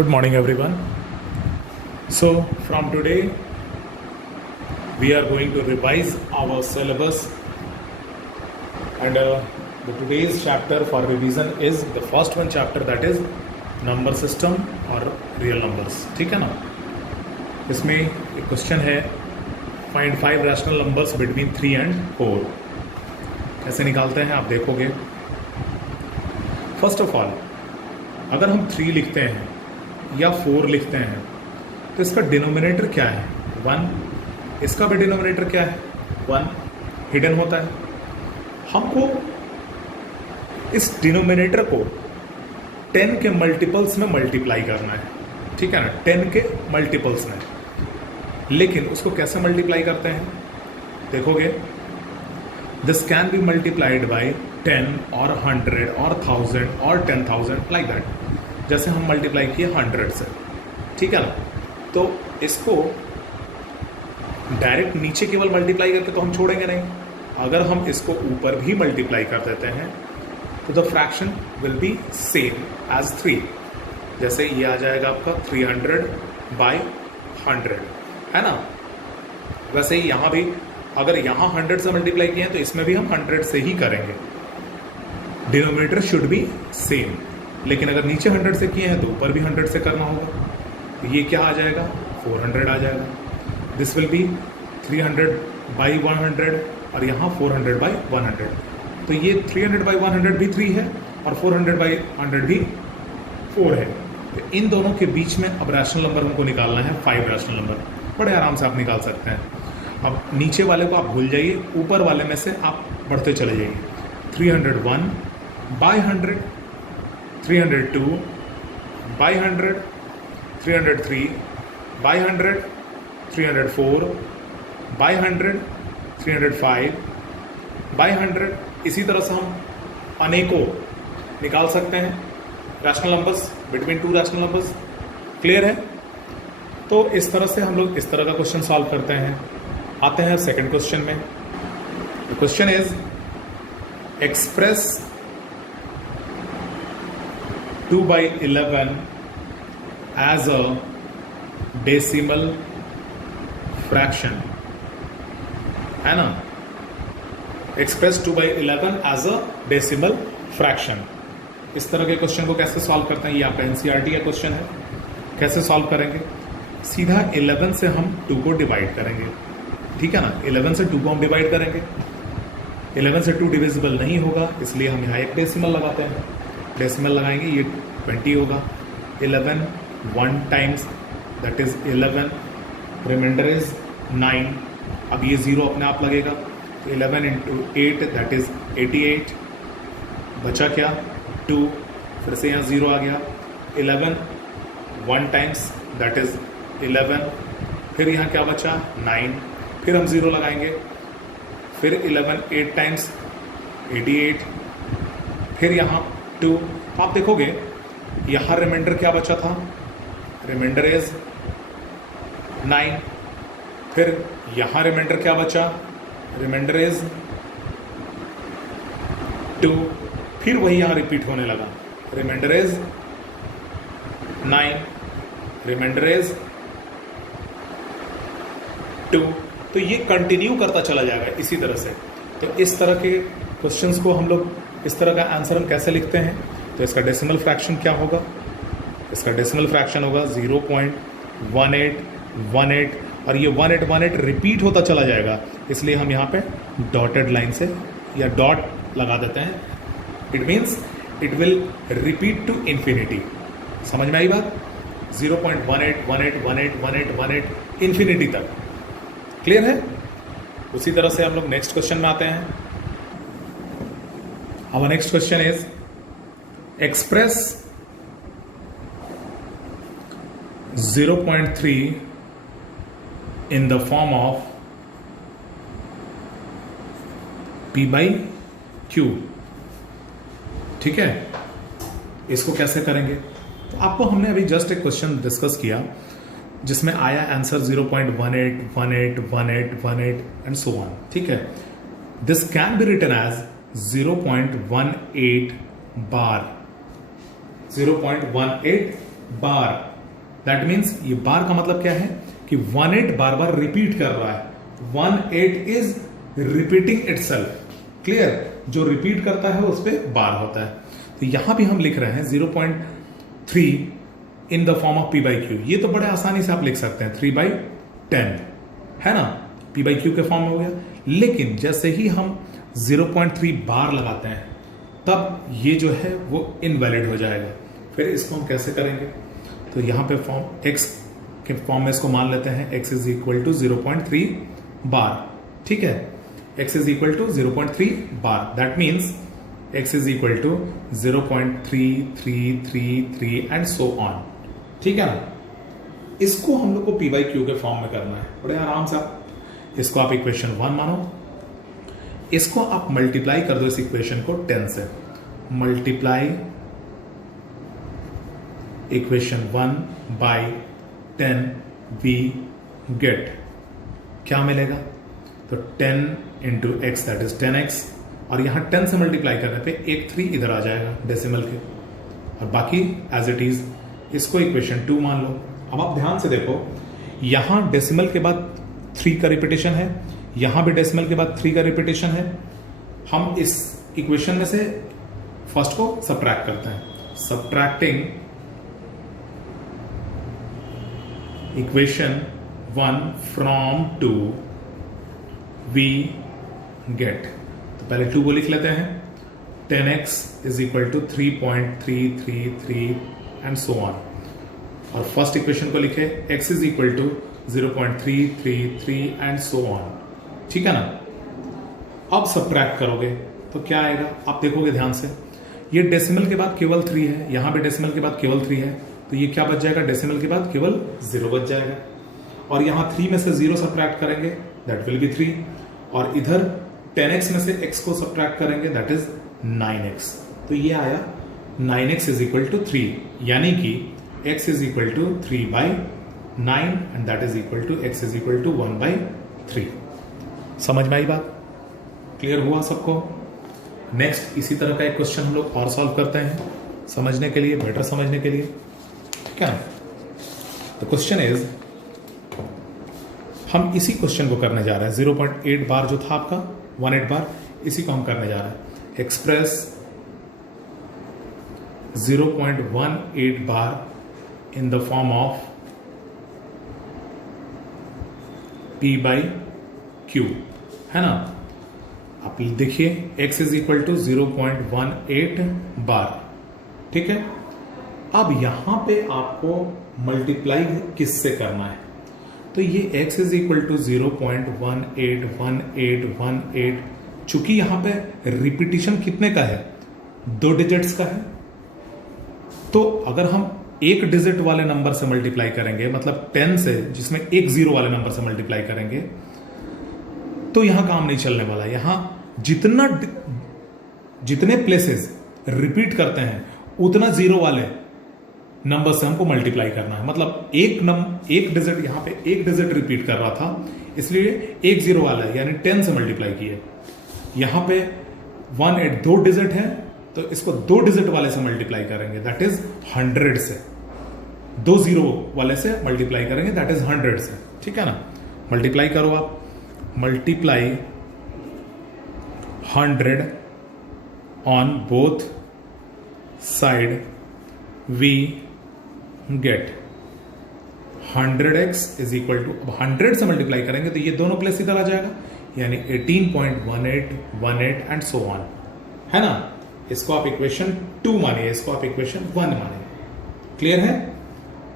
Good morning, everyone. So, from today, we are going to revise our syllabus, and the today's chapter for revision is the first one chapter, that is number system और real numbers. ठीक है ना? इसमें एक question है, find 5 rational numbers between 3 and 4. कैसे निकालते हैं आप देखोगे. फर्स्ट ऑफ ऑल, अगर हम 3 लिखते हैं या 4 लिखते हैं तो इसका डिनोमिनेटर क्या है? 1. इसका भी डिनोमिनेटर क्या है? 1. हिडन होता है. हमको इस डिनोमिनेटर को 10 के मल्टीपल्स में मल्टीप्लाई करना है. ठीक है ना? 10 के मल्टीपल्स में. लेकिन उसको कैसे मल्टीप्लाई करते हैं देखोगे. This can B multiplied by 10 और 100 और 1000 और 10,000 लाइक दैट. जैसे हम मल्टीप्लाई किए 100 से. ठीक है ना? तो इसको डायरेक्ट नीचे केवल मल्टीप्लाई करके तो हम छोड़ेंगे नहीं. अगर हम इसको ऊपर भी मल्टीप्लाई कर देते हैं तो the fraction will be same as 3. जैसे ये आ जाएगा आपका 300 बाई 100, है ना? वैसे ही यहाँ भी अगर यहाँ 100 से मल्टीप्लाई किए हैं तो इसमें भी हम 100 से ही करेंगे. Denominator should be same. लेकिन अगर नीचे 100 से किए हैं तो ऊपर भी 100 से करना होगा. तो ये क्या आ जाएगा? 400 आ जाएगा. दिस विल बी 300 बाई 100 और यहाँ 400 बाई 100. तो ये 300 बाई 100 भी 3 है और 400 बाई 100 भी 4 है. तो इन दोनों के बीच में अब रैशनल नंबर हमको निकालना है. 5 रैशनल नंबर बड़े आराम से आप निकाल सकते हैं. अब नीचे वाले को आप भूल जाइए, ऊपर वाले में से आप बढ़ते चले जाइए. 301 by 100, 302 by 100, 303 by 100, 304 by 100, 305 by 100. इसी तरह से हम अनेकों निकाल सकते हैं rational numbers between 2 rational numbers. Clear है? तो इस तरह से हम लोग इस तरह का क्वेश्चन सॉल्व करते हैं. आते हैं सेकंड क्वेश्चन में. The question is express 2 by 11 as a decimal fraction, है ना? Express 2 by 11 as a decimal fraction. इस तरह के क्वेश्चन को कैसे सॉल्व करते हैं? ये आपका एनसीईआरटी का क्वेश्चन है. कैसे सॉल्व करेंगे? सीधा 11 से हम 2 को डिवाइड करेंगे. ठीक है ना? 11 से 2 को हम डिवाइड करेंगे. 11 से 2 डिविजिबल नहीं होगा, इसलिए हम यहाँ एक डेसिमल लगाते हैं. डेसिमल लगाएंगे, ये 20 होगा. 11 1 times that is 11. Reminder is 9. अब ये 0 अपने आप लगेगा. 11 इंटू 8 दैट इज 88. बचा क्या? 2. फिर से यहाँ 0 आ गया. 11 1 टाइम्स दैट इज 11. फिर यहाँ क्या बचा? 9. फिर हम 0 लगाएंगे. फिर 11 8 टाइम्स 88. फिर यहाँ 2. आप देखोगे यहाँ रिमाइंडर क्या बचा था? Reminder is 9. फिर यहाँ रिमाइंडर क्या बचा? Reminder is 2. फिर वही यहाँ रिपीट होने लगा. Reminder is 9. Reminder is 2. तो ये कंटिन्यू करता चला जाएगा इसी तरह से. तो इस तरह के क्वेश्चंस को हम लोग, इस तरह का आंसर हम कैसे लिखते हैं? तो इसका डेसिमल फ्रैक्शन क्या होगा? इसका डेसिमल फ्रैक्शन होगा 0.1818 और ये 1818 रिपीट होता चला जाएगा. इसलिए हम यहाँ पे डॉटेड लाइन से या डॉट लगा देते हैं. It means it will repeat to infinity. समझ में आई बात? 0.18181818 इन्फिनिटी तक. क्लियर है? उसी तरह से हम लोग नेक्स्ट क्वेश्चन में आते हैं. Our next question is express 0.3 in the form of P by Q. ठीक है? इसको कैसे करेंगे? तो आपको हमने अभी जस्ट एक क्वेश्चन डिस्कस किया जिसमें आया आंसर 0.181818 एंड सो ऑन. ठीक है? This can be written as 0.18 bar. 0.18 bar. That means ये बार का मतलब क्या है कि 18 बार बार रिपीट कर रहा है, 18 इज रिपीटिंग इटसेल्फ। क्लियर? जो रिपीट करता है उस पर बार होता है। तो यहां भी हम लिख रहे हैं 0.3 in the form of P/Q। ये तो बड़े आसानी से आप लिख सकते हैं 3/10, है ना, P/Q के फॉर्म में हो गया। लेकिन जैसे ही हम 0.3 बार लगाते हैं तब ये जो है वो इनवैलिड हो जाएगा। फिर इसको हम कैसे करेंगे? तो यहां पे फॉर्म x के फॉर्म में इसको मान लेते हैं x is equal to 0.3 bar. ठीक है, x is equal to 0.3 bar, that means x is equal to 0.3333 and so on. ठीक है ना? इसको हम लोग को P/Q के फॉर्म में करना है बड़े आराम से। इसको आप इक्वेशन 1 मानो, इसको आप मल्टीप्लाई कर दो इस इक्वेशन को 10 से। Multiply equation 1 by 10 we get क्या मिलेगा? तो 10 into x that is 10x, और यहां 10 से मल्टीप्लाई करने पे एक 3 इधर आ जाएगा डेसिमल के, और बाकी एज इट इज। इसको इक्वेशन 2 मान लो। अब आप ध्यान से देखो, यहां डेसिमल के बाद 3 का रिपीटेशन है, यहां भी डेसिमल के बाद 3 का रिपीटेशन है। हम इस इक्वेशन में से फर्स्ट को सबट्रैक्ट करते हैं। Subtracting equation 1 from 2 we get, तो पहले 2 को लिख लेते हैं। 10x is equal to 3.333 and so on, और फर्स्ट इक्वेशन को लिखे x is equal to 0.333 and so on. ठीक है ना? अब सबट्रैक्ट करोगे तो क्या आएगा? आप देखोगे ध्यान से, ये डेसिमल के बाद केवल 3 है, यहां पे डेसिमल के बाद केवल 3 है, तो ये क्या बच जाएगा? डेसिमल के बाद केवल 0 बच जाएगा। और यहां 3 में से 0 सबट्रैक्ट करेंगे, दैट विल बी 3, और इधर 10x में से x को सबट्रैक्ट करेंगे, दैट इज 9x। तो ये आया 9x इज इक्वल टू 3, यानी कि x is equal to 3/9 and that is equal to x is equal to 1/3। समझ में आई बात? क्लियर हुआ सबको? नेक्स्ट इसी तरह का एक क्वेश्चन हम लोग और सॉल्व करते हैं, समझने के लिए, बेटर समझने के लिए। ठीक है? द क्वेश्चन इज, हम इसी क्वेश्चन को करने जा रहे हैं। 0.8 बार जो था आपका, 18 बार, इसी को हम करने जा रहे हैं। Express 0.18 bar in the form of P/Q, है ना? आप देखिए x इज इक्वल टू 0.18 बार। ठीक है? अब यहां पे आपको मल्टीप्लाई किससे करना है? तो ये x इज इक्वल टू 0.181818, चूंकि यहां पे रिपीटिशन कितने का है? 2 डिजिट्स का है, तो अगर हम एक डिजिट वाले नंबर से मल्टीप्लाई करेंगे, मतलब 10 से, जिसमें एक 0 वाले नंबर से मल्टीप्लाई करेंगे, तो यहां काम नहीं चलने वाला। यहां जितने प्लेसेस रिपीट करते हैं उतना 0 वाले नंबर से हमको मल्टीप्लाई करना है। मतलब एक डिजिट, यहां पे एक डिजिट रिपीट कर रहा था, इसलिए एक 0 वाला है, यानी 10 से मल्टीप्लाई किए। यहां पे 18 2 डिजिट है, तो इसको 2 डिजिट वाले से मल्टीप्लाई करेंगे, दैट इज 100 से। 2 0 वाले से मल्टीप्लाई करेंगे, दैट इज 100 से। ठीक है ना? मल्टीप्लाई करो आप, multiply 100 on both side, we get 100x is equal to, अब 100 से मल्टीप्लाई करेंगे तो ये दोनों प्लेस इधर आ जाएगा, यानी 18.1818 एंड सो ऑन, है ना? इसको आप इक्वेशन 2 मानिए, इसको आप इक्वेशन 1 मानिए। क्लियर है?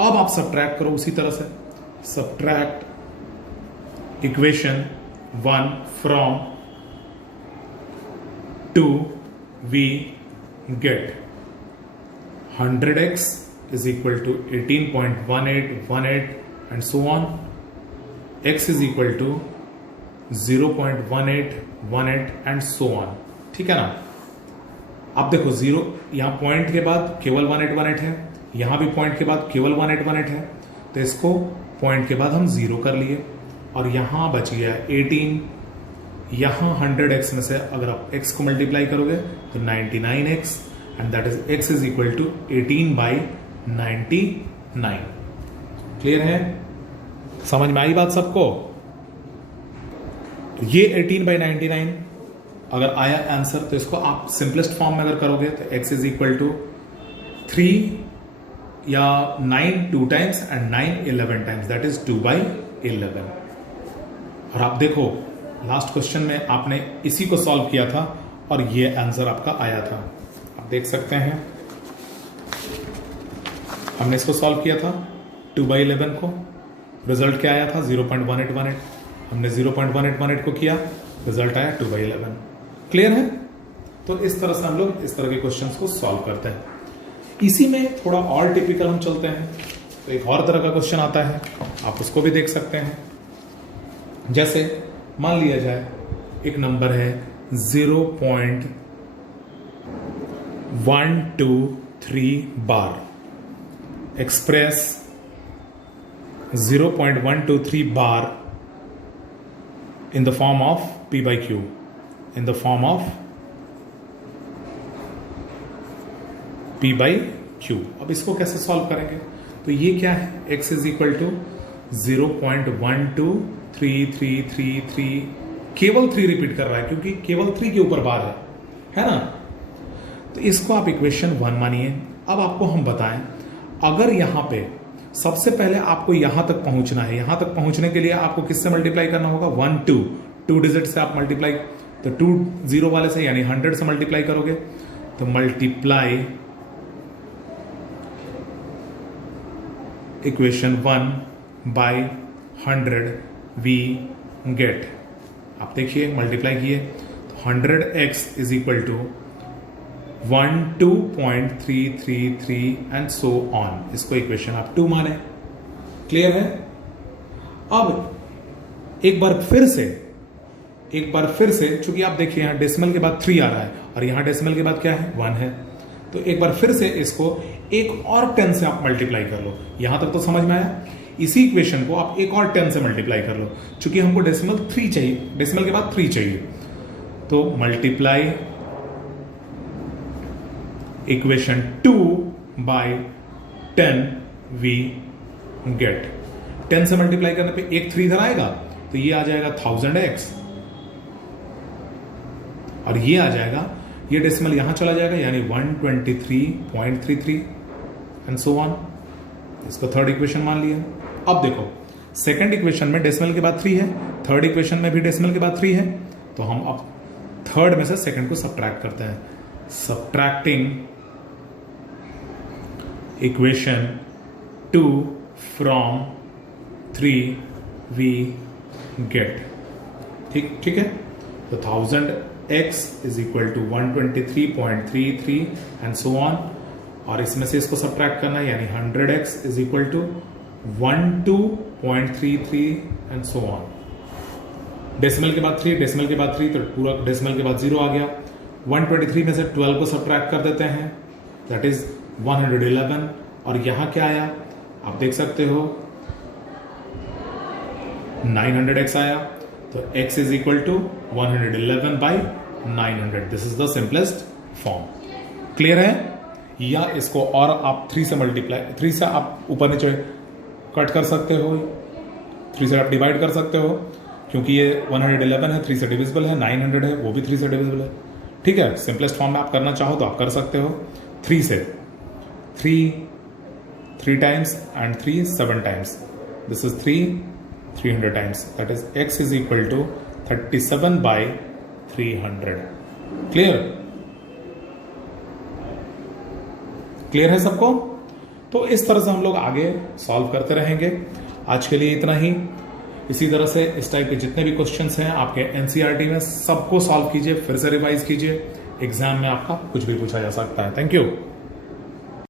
अब आप सबट्रैक्ट करो उसी तरह से। Subtract equation 1 from 2 we get 100x is equal to 18.1818 and so on. X is equal to 0.1818 and so on. ठीक है ना? अब देखो 0, यहां पॉइंट के बाद केवल 1818 है, यहां भी पॉइंट के बाद केवल 1818 है, तो इसको पॉइंट के बाद हम 0 कर लिए, और यहां बच गया 18। यहां 100x में से अगर आप x को मल्टीप्लाई करोगे तो 99x, and that is x is equal to 18/99। Clear है? समझ में आई बात सबको? तो ये 18/99 अगर आया आंसर, तो इसको आप सिंपलेस्ट फॉर्म में अगर करोगे तो x इज इक्वल टू 3 या 9 2 times and 9 11 times, that is 2/11। और आप देखो लास्ट क्वेश्चन में आपने इसी को सॉल्व किया था और ये आंसर आपका आया था। आप देख सकते हैं हमने इसको सॉल्व किया था 2/11 को, रिजल्ट क्या आया था 0.1818। हमने 0.1818 को किया, रिजल्ट आया 2/11। क्लियर है? तो इस तरह से हम लोग इस तरह के क्वेश्चंस को सॉल्व करते हैं। इसी में थोड़ा और टिपिकल हम चलते हैं तो एक और तरह का क्वेश्चन आता है, आप उसको भी देख सकते हैं। जैसे मान लिया जाए एक नंबर है 0.123 bar, express 0.123 bar in the form of p/q, in the form of p/q। अब इसको कैसे सॉल्व करेंगे? तो ये क्या है, x इज इक्वल टू 0.12333, केवल 3 रिपीट कर रहा है क्योंकि केवल 3 के ऊपर बार है ना। तो इसको आप इक्वेशन 1 मानिए। अब आपको हम बताएं, अगर यहां पे सबसे पहले आपको यहां तक पहुंचना है, यहां तक पहुंचने के लिए आपको किससे मल्टीप्लाई करना होगा? 1 2 डिजिट से आप मल्टीप्लाई, तो 2 0 वाले से यानी 100 से मल्टीप्लाई करोगे तो multiply equation 1 by 100 we get. आप देखिए मल्टीप्लाई किए तो 100x is equal to 12.333 and so on. इसको इक्वेशन आप 2 माने। क्लियर है? अब एक बार फिर से चूंकि आप देखिए यहां डेसिमल के बाद 3 आ रहा है और यहां डेसिमल के बाद क्या है 1 है, तो एक बार फिर से इसको एक और 10 से आप मल्टीप्लाई कर लो। यहां तक तो समझ में आया? इसी इक्वेशन को आप एक और 10 से मल्टीप्लाई कर लो, चूंकि हमको डेसिमल 3 चाहिए, डेसिमल के बाद 3 चाहिए, तो multiply equation 2 by 10 we get. 10 से मल्टीप्लाई करने पे एक 3 इधर आएगा तो ये आ जाएगा 1000x और ये आ जाएगा, ये डेसिमल यहां चला जाएगा यानी 123.33 एंड सो ऑन। इसको थर्ड इक्वेशन मान लिया। अब देखो सेकंड इक्वेशन में डेसिमल के बाद 3 है, थर्ड इक्वेशन में भी डेसिमल के बाद 3 है, तो हम अब थर्ड में से सेकंड को सब्ट्रैक्ट करते हैं। Subtracting equation 2 from 3 we get. ठीक है, तो 1000x is equal to 123.33 and so on, और इसमें से इसको सब्ट्रैक्ट करना है यानी 100x is equal to 12.33 and so on. Decimal के बाद 3, डेसिमल के बाद 3, तो पूरा डेसिमल के बाद 0 आ गया। 123 में से 12 को सब्ट्रैक्ट कर देते हैं, दैट इज 111, और यहां क्या आया आप देख सकते हो 900x आया, तो x is equal to 111/900। This is the simplest form. Clear है? या इसको और आप 3 से मल्टीप्लाई, 3 से आप ऊपर नीचे कट कर सकते हो, 3 से आप डिवाइड कर सकते हो, क्योंकि ये 111 है, 3 से डिविजिबल है, 900 है वो भी 3 से डिविजिबल है। ठीक है, सिंपलेस्ट फॉर्म में आप करना चाहो तो आप कर सकते हो। 3 से 3 times and 3 7 times, this is 300 times, that is x is equal to 37/300। Clear है सबको? तो इस तरह से हम लोग आगे सॉल्व करते रहेंगे। आज के लिए इतना ही। इसी तरह से इस टाइप के जितने भी क्वेश्चंस हैं आपके एनसीईआरटी में सबको सॉल्व कीजिए, फिर से रिवाइज कीजिए, एग्जाम में आपका कुछ भी पूछा जा सकता है। Thank you.